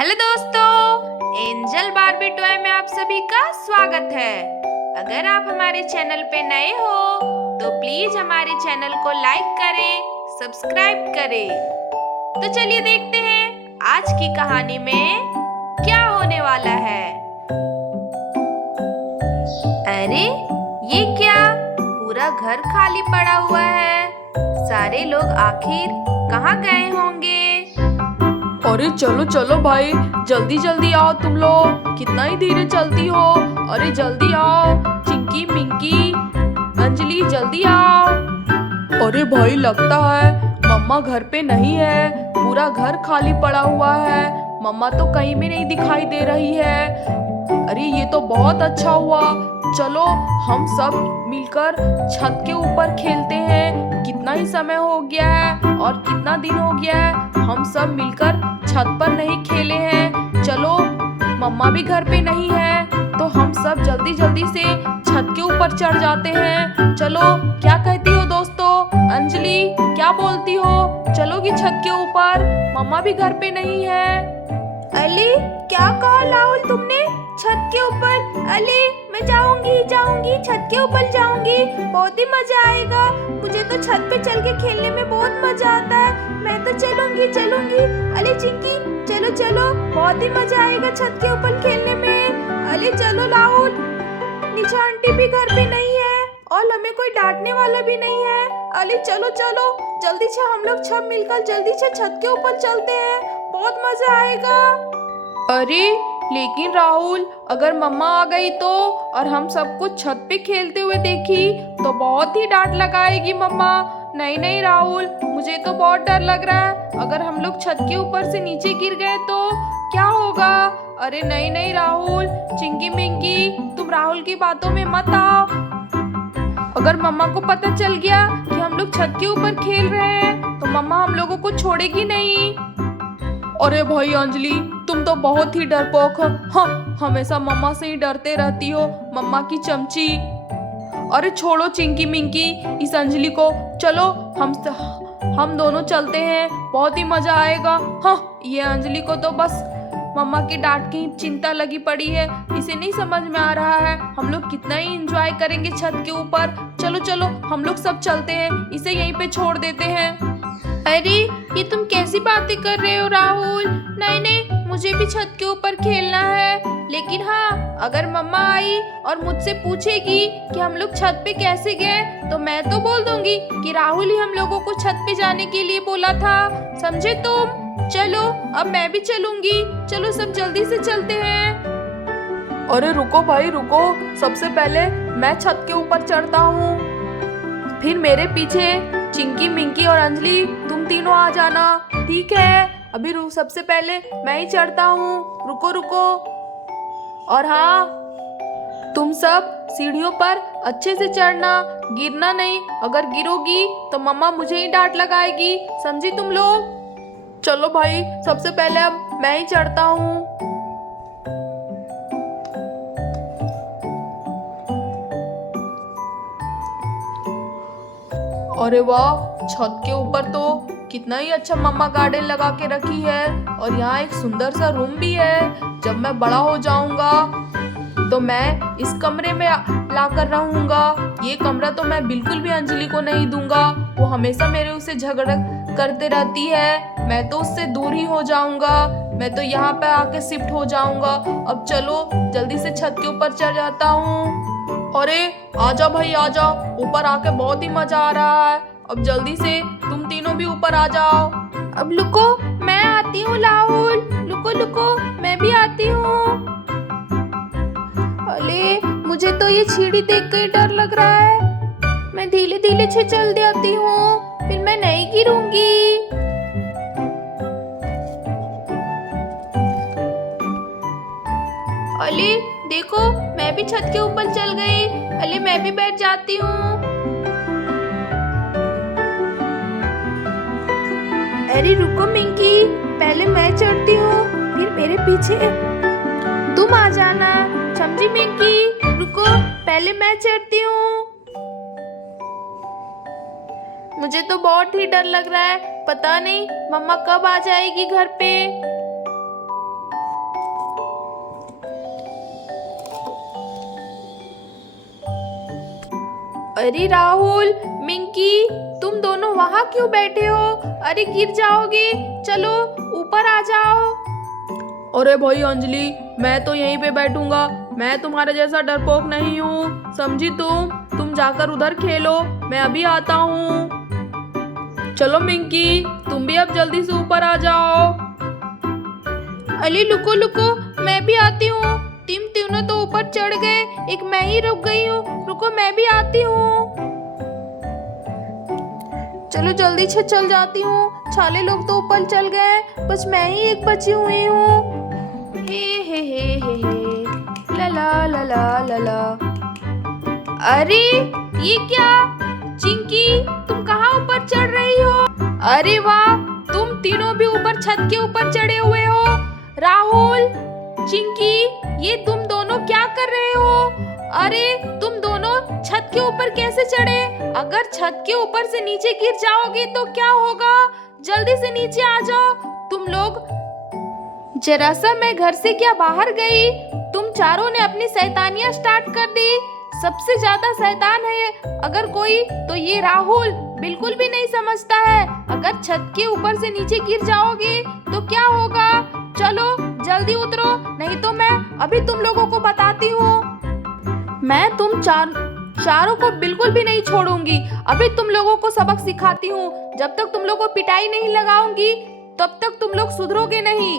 Hello दोस्तों, angel Barbie toy में आप सभी का स्वागत है। अगर आप हमारे चैनल पे नए हो तो प्लीज हमारे चैनल को लाइक करें, सब्सक्राइब करें। तो चलिए देखते हैं आज की कहानी में क्या होने वाला है। अरे ये क्या, पूरा घर खाली पड़ा हुआ है। सारे लोग आखिर कहाँ गए होंगे? अरे चलो चलो भाई, जल्दी जल्दी आओ तुम लोग। कितना ही धीरे चलती हो। अरे जल्दी आओ, चिंकी मिंकी अंजलि जल्दी आओ। अरे भाई लगता है मम्मा घर पे नहीं है। पूरा घर खाली पड़ा हुआ है। मम्मा तो कहीं भी नहीं दिखाई दे रही है। अरे ये तो बहुत अच्छा हुआ। चलो हम सब मिलकर छत के ऊपर खेलते हैं। कितना ही समय हो गया है और कितना दिन हो गया है हम सब मिलकर छत पर नहीं खेले हैं। चलो मम्मा भी घर पे नहीं है तो हम सब जल्दी जल्दी से छत के ऊपर चढ़ जाते हैं। चलो क्या कहती हो दोस्तों? अंजलि क्या बोलती हो? चलोगी छत के ऊपर? मम्मा भी घर पे नहीं है। अली क्या कहा राहुल तुमने? छत के ऊपर? अली मैं जाऊंगी छत के ऊपर जाऊंगी। बहुत ही मजा आएगा। मुझे तो छत पे चल के खेलने में बहुत मजा आता है। मैं तो चलूंगी। अली चिंकी चलो चलो, बहुत ही मजा आएगा छत के ऊपर खेलने में। अली चलो राहुल, निशा आंटी भी घर पे नहीं है और हमें कोई डांटने वाला भी नहीं है। अली चलो चलो, जल्दी से हम लोग सब मिलकर जल्दी से छत के ऊपर चलते हैं। बहुत मजा आएगा। अरे लेकिन राहुल, अगर मम्मा आ गई तो और हम सबको छत पे खेलते हुए देखी तो बहुत ही डांट लगाएगी मम्मा। नहीं नहीं राहुल, मुझे तो बहुत डर लग रहा है। अगर हम लोग छत के ऊपर से नीचे गिर गए तो क्या होगा? अरे नहीं नहीं राहुल, चिंकी मिंकी तुम राहुल की बातों में मत आओ। अगर मम्मा को पता चल गया कि हम लोग छत के ऊपर खेल रहे हैं तो मम्मा हम लोगों को छोड़ेगी नहीं। अरे भाई अंजलि, तुम तो बहुत ही डरपोक हो। हाँ, हमेशा मम्मा से ही डरते रहती हो, मम्मा की चमची। अरे छोड़ो चिंकी मिंकी इस अंजलि को। चलो हम दोनों चलते हैं, बहुत ही मजा आएगा। हाँ, ये अंजलि को तो बस मम्मा की डांट की चिंता लगी पड़ी है। इसे नहीं समझ में आ रहा है हम लोग कितना ही एंजॉय करेंगे छत के ऊपर। चलो चलो हम लोग सब चलते हैं, इसे यहीं पे छोड़ देते हैं। अरे ये तुम कैसी बातें कर रहे हो राहुल? नहीं नहीं, मुझे भी छत के ऊपर खेलना है। लेकिन हाँ, अगर मम्मा आई और मुझसे पूछेगी कि हम लोग छत पे कैसे गए तो मैं तो बोल दूंगी कि राहुल ही हम लोगों को छत पे जाने के लिए बोला था। समझे तुम? चलो अब मैं भी चलूंगी। चलो सब जल्दी से चलते हैं। अरे रुको भाई रुको, सबसे पहले मैं छत के ऊपर चढ़ता हूँ, फिर मेरे पीछे चिंकी मिंकी और अंजलि तुम तीनों आ जाना। ठीक है, अभी सबसे पहले मैं ही चढ़ता हूँ। रुको रुको। और हाँ, तुम सब सीढ़ियों पर अच्छे से चढ़ना, गिरना नहीं। अगर गिरोगी तो मम्मा मुझे ही डांट लगाएगी। समझी तुम लोग? चलो भाई, सबसे पहले अब मैं ही चढ़ता हूँ। अरे वाह, छत के ऊपर तो कितना ही अच्छा मम्मा गार्डन लगा के रखी है और यहाँ एक सुंदर सा रूम भी है। जब मैं बड़ा हो जाऊंगा तो मैं इस कमरे में लाकर रहूंगा। ये कमरा तो मैं बिल्कुल भी अंजलि को नहीं दूंगा। वो हमेशा मेरे उससे झगड़ा करते रहती है। मैं तो उससे दूर ही हो जाऊंगा। मैं तो यहाँ पे आके शिफ्ट हो जाऊंगा। अब चलो जल्दी से छत के ऊपर चढ़ जाता हूँ। अरे आजा भाई आजा, ऊपर आके बहुत ही मजा आ रहा है। अब जल्दी से तुम तीनों भी ऊपर आ जाओ। अब लुको, मैं आती हूँ राहुल। लुको मैं भी आती हूँ। अरे मुझे तो ये सीढ़ी देख कर डर लग रहा है। मैं धीरे धीरे से चल जाती हूँ, फिर मैं नहीं गिरूंगी। अली देखो, मैं भी छत के ऊपर चल गई। अली मैं भी बैठ जाती हूँ। अरे रुको मिंकी, पहले मैं चढ़ती हूँ, फिर मेरे पीछे तुम आ जाना। समझी मिंकी? रुको, पहले मैं चढ़ती हूँ। मुझे तो बहुत ही डर लग रहा है। पता नहीं मम्मा कब आ जाएगी घर पे। अरे राहुल, मिंकी, तुम दोनों वहाँ क्यों बैठे हो? अरे गिर जाओगे, चलो ऊपर आ जाओ। अरे भाई अंजलि, मैं तो यहीं पे बैठूंगा। मैं तुम्हारे जैसा डरपोक नहीं हूँ, समझी तुम जाकर उधर खेलो, मैं अभी आता हूँ। चलो मिंकी, तुम भी अब जल्दी से ऊपर आ जाओ। अली लुको लुको, मैं भी आती हूँ। तुम तीनों तो ऊपर चढ़ गए, एक मैं ही रुक गई हूँ। रुको, मैं भी आती हूँ। चलो जल्दी से चल जाती हूँ, साले लोग तो ऊपर चल गए, बस मैं ही एक बची हुई हूँ। हे ला ला ला ला ला ला। अरे ये क्या? चिंकी, तुम कहाँ ऊपर चढ़ रही हो? अरे वाह, तुम तीनों भी ऊपर छत के ऊपर चढ़े हुए हो। राहुल, चिंकी, ये तुम दोनों क्या कर रहे हो? अरे तुम दोनों छत के ऊपर कैसे चढ़े? अगर छत के ऊपर से नीचे गिर जाओगे तो क्या होगा? जल्दी से नीचे आ जाओ तुम लोग। जरा सा मैं घर से क्या बाहर गई, तुम चारों ने अपनी शैतानियां स्टार्ट कर दी। सबसे ज्यादा शैतान है अगर कोई तो ये राहुल, बिल्कुल भी नहीं समझता है। अगर छत के ऊपर से नीचे गिर जाओगे तो क्या होगा? चलो जल्दी उतरो, नहीं तो मैं अभी तुम लोगों को बताती हूँ। मैं तुम चारों को बिल्कुल भी नहीं छोड़ूंगी। अभी तुम लोगों को सबक सिखाती हूँ। जब तक तुम लोगों को पिटाई नहीं लगाऊंगी तब तक तुम लोग सुधरोगे नहीं।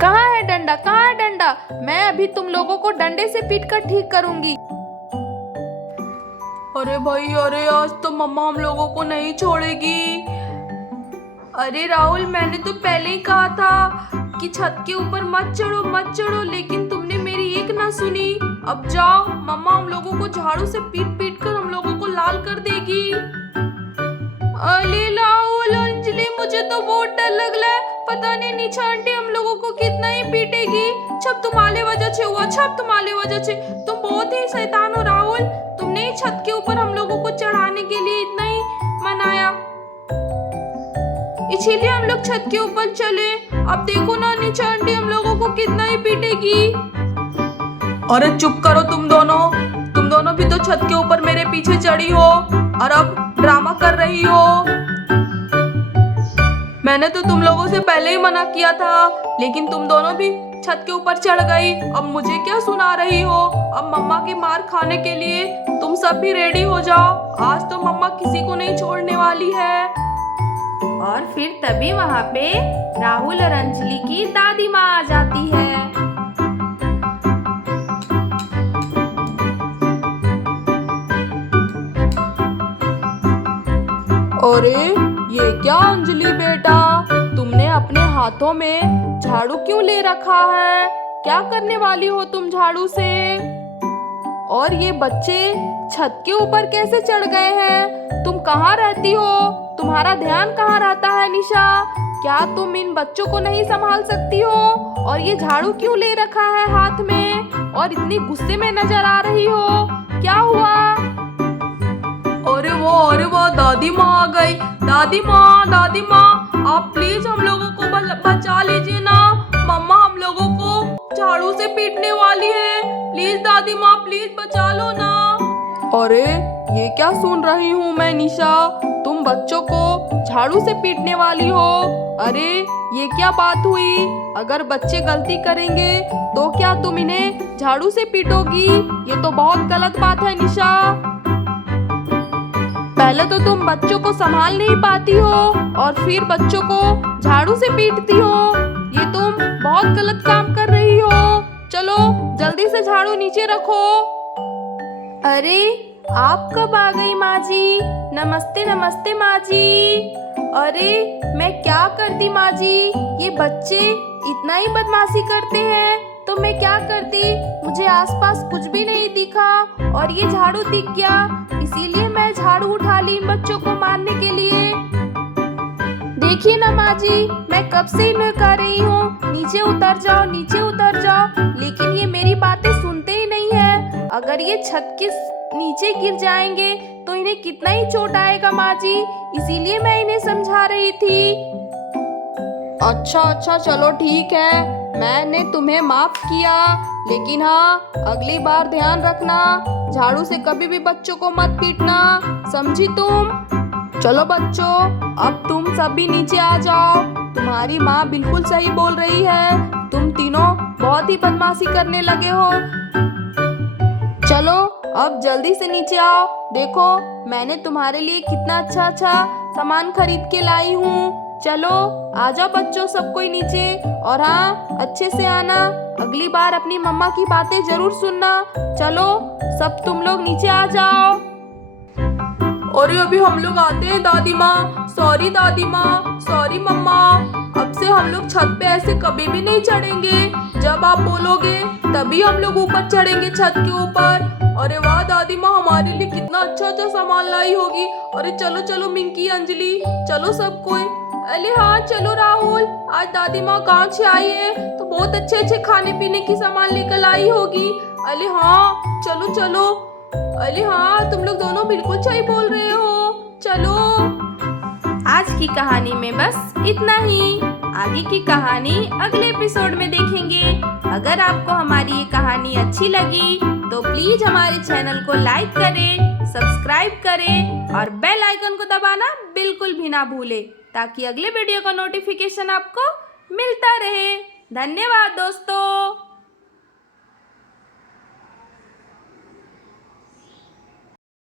कहाँ है डंडा, कहाँ है डंडा? मैं अभी तुम लोगों को डंडे से पीट कर ठीक करूंगी। अरे भाई, अरे आज तो मम्मा हम लोगों को नहीं छोड़ेगी। अरे राहुल, मैंने तो पहले ही कहा था कि छत के ऊपर मत चढ़ो, लेकिन तुमने मेरी एक ना सुनी। अब जाओ, मम्मा हम लोगों को झाड़ू से पीट पीट कर हम लोगों को लाल कर देगी। अरे राहुल, अंजलि, मुझे तो बहुत डर लग रहा है। पता नहीं निशा आंटी हम लोगों को कितना ही पीटेगी। सब तुम्हारे वजह से हुआ, सब तुम्हारे वजह से। तुम बहुत ही शैतान हो राहुल। तुमने छत के ऊपर हम लोगों को चढ़ाने के लिए इतना ही मनाया, इसीलिए हम लोग छत के ऊपर चले। अब देखो ना, निशा आंटी हम लोगों को कितना ही पीटेगी। अरे चुप करो तुम दोनों भी तो छत के ऊपर मेरे पीछे चढ़ी हो और अब ड्रामा कर रही हो। मैंने तो तुम लोगों से पहले ही मना किया था, लेकिन तुम दोनों भी छत के ऊपर चढ़ गई। अब मुझे क्या सुना रही हो? अब मम्मा की मार खाने के लिए तुम सब भी रेडी हो जाओ। आज तो मम्मा किसी को नहीं छोड़ने वाली है। और फिर तभी वहाँ पे राहुल और अंजलि की दादी माँ आ जाती है। अरे ये क्या अंजलि बेटा, तुमने अपने हाथों में झाड़ू क्यों ले रखा है? क्या करने वाली हो तुम झाड़ू से? और ये बच्चे छत के ऊपर कैसे चढ़ गए हैं? तुम कहाँ रहती हो? तुम्हारा ध्यान कहाँ रहता है निशा? क्या तुम इन बच्चों को नहीं संभाल सकती हो? और ये झाड़ू क्यों ले रखा है हाथ में और इतनी गुस्से में नजर आ रही हो? क्या हुआ? अरे वो दादी माँ आ गई। दादी माँ, आप प्लीज हम लोगों को बचा लीजिए ना। मम्मा हम लोगों को झाड़ू से पीटने वाली है। प्लीज दादी माँ, प्लीज बचा लो ना। अरे ये क्या सुन रही हूँ मैं निशा, तुम बच्चों को झाड़ू से पीटने वाली हो? अरे ये क्या बात हुई? अगर बच्चे गलती करेंगे तो क्या तुम इन्हें झाड़ू से पीटोगी? ये तो बहुत गलत बात है निशा। पहले तो तुम बच्चों को संभाल नहीं पाती हो और फिर बच्चों को झाड़ू से पीटती हो। ये तुम बहुत गलत काम कर रही हो। चलो जल्दी से झाड़ू नीचे रखो। अरे आप कब आ गई माँ जी? नमस्ते माँ जी। अरे मैं क्या करती माँ जी, ये बच्चे इतना ही बदमाशी करते हैं तो मैं क्या करती? मुझे आसपास कुछ भी नहीं दिखा और ये झाड़ू दिख गया, इसीलिए मैं झाड़ू उठा ली इन बच्चों को मारने के लिए। देखिए ना माँ जी, मैं कब से इन्हें कह रही हूँ नीचे उतर जाओ, लेकिन ये मेरी बातें सुनते ही नहीं है। अगर ये छत के नीचे गिर जाएंगे तो इन्हें कितना ही चोट आएगा माँ जी, इसीलिए मैं इन्हें समझा रही थी। अच्छा चलो ठीक है, मैंने तुम्हें माफ किया, लेकिन हाँ अगली बार ध्यान रखना झाड़ू से कभी भी बच्चों को मत पीटना, समझी तुम? चलो बच्चों, अब तुम सभी नीचे आ जाओ। तुम्हारी माँ बिल्कुल सही बोल रही है, तुम तीनों बहुत ही बदमाशी करने लगे हो। चलो अब जल्दी से नीचे आओ। देखो मैंने तुम्हारे लिए कितना अच्छा अच्छा सामान खरीद के लाई हूँ। चलो आ जाओ बच्चों, सब कोई नीचे। और हाँ, अच्छे से आना, अगली बार अपनी मम्मा की बातें जरूर सुनना। चलो सब तुम लोग नीचे आ जाओ। अरे अभी हम लोग आते हैं दादी माँ। सॉरी दादी माँ, सॉरी मम्मा। अब से हम लोग छत पे ऐसे कभी भी नहीं चढ़ेंगे। जब आप बोलोगे तभी हम लोग ऊपर चढ़ेंगे, छत के ऊपर। अरे वाह दादी माँ, हमारे लिए कितना अच्छा अच्छा सामान लाई होगी। अरे चलो चलो मिंकी, अंजलि, चलो सब कोई। अरे हाँ चलो राहुल, आज दादी माँ गाँव से आई है तो बहुत अच्छे अच्छे खाने पीने की सामान लेकर लाई होगी। अरे हाँ चलो चलो। अरे हाँ, तुम लोग दोनों बिल्कुल सही बोल रहे हो। चलो आज की कहानी में बस इतना ही। आगे की कहानी अगले एपिसोड में देखेंगे। अगर आपको हमारी ये कहानी अच्छी लगी तो प्लीज हमारे चैनल को लाइक करें, सब्सक्राइब करें और बेल आइकन को दबाना बिल्कुल भी ना भूलें, ताकि अगले वीडियो का नोटिफिकेशन आपको मिलता रहे। धन्यवाद दोस्तों।